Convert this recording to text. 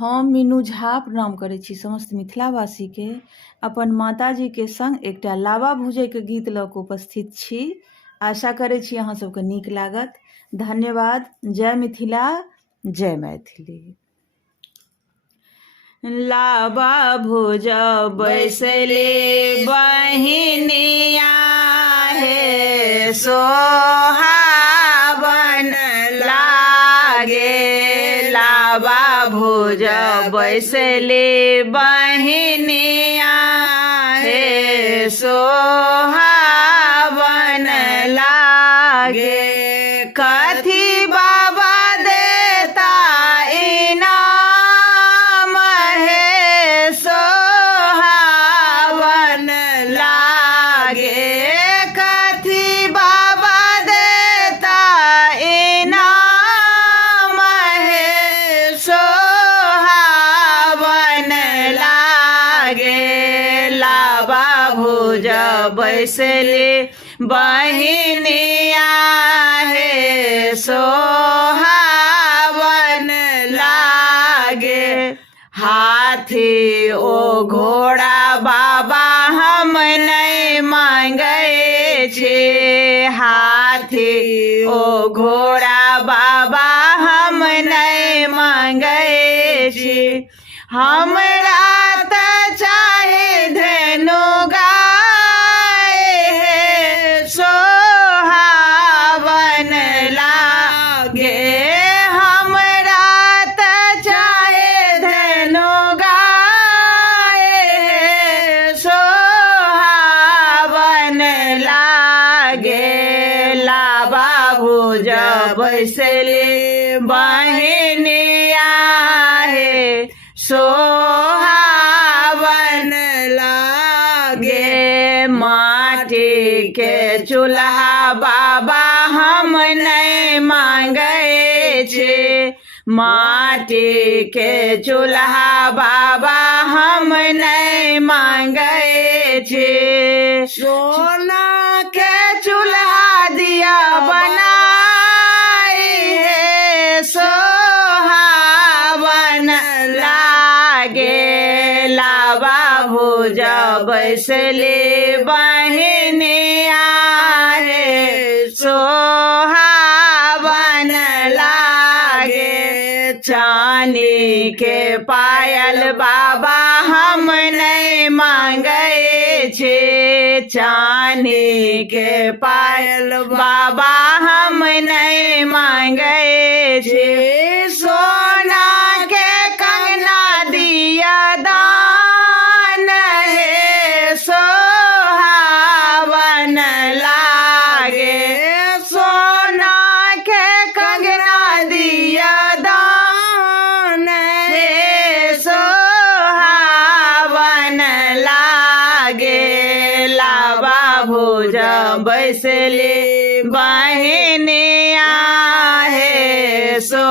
हम मीनू झा प्रणाम करै छी समस्त मिथिलावासी के। अपन माताजी के संग एकटा लावा भूजै के गीत लऽ कऽ उपस्थित छी। आशा करै छी अहाँ सबके नीक लागत। धन्यवाद। जय मिथिला, जय मैथिली। लावा भोज बैसले बहिनिया हे सोहावन लागे। लावा भोज बैसले बहिनिया हे सोहावन लागे। कथी बाबा देता इनाम हे सोहावन लागे। कथी बाबा देता इनाम हे सोहावन लागे। लावा भोज बैसले बहिनिया हे सोहावन लागे। हाथी ओ घोड़ा बाबा हम नहीं मांगे छे। हाथी ओ घोड़ा बाबा हम नहीं मांगे छे। हमरा त चाहे धेनु गाय हे सोहावन लागे। हमरा त चाहे धेनु गाय हे सोहावन लागे। लावा भोज बैसले बहिनिया हे सोहावन लागे। माटी के चूल्हा बाबा हम नहीं मांगे छे। माटी के चूल्हा बाबा हम नहीं मांगे छे। सोना के चूल्हा दिया बनाई हे सोहावन लागे। लावा भोज बैसले बहिनिया हे सोहावन लागे। चांदी के पायल बाबा हम नहीं मांगे छे। चांदी के पायल बाबा हम नहीं मांगे छे। सोना के कंगना दिया दान हे सोहावन लागे। सोना के कंगना दिया दान हे सोहावन लागे। लावा भोज बैसले बहिनिया हे सो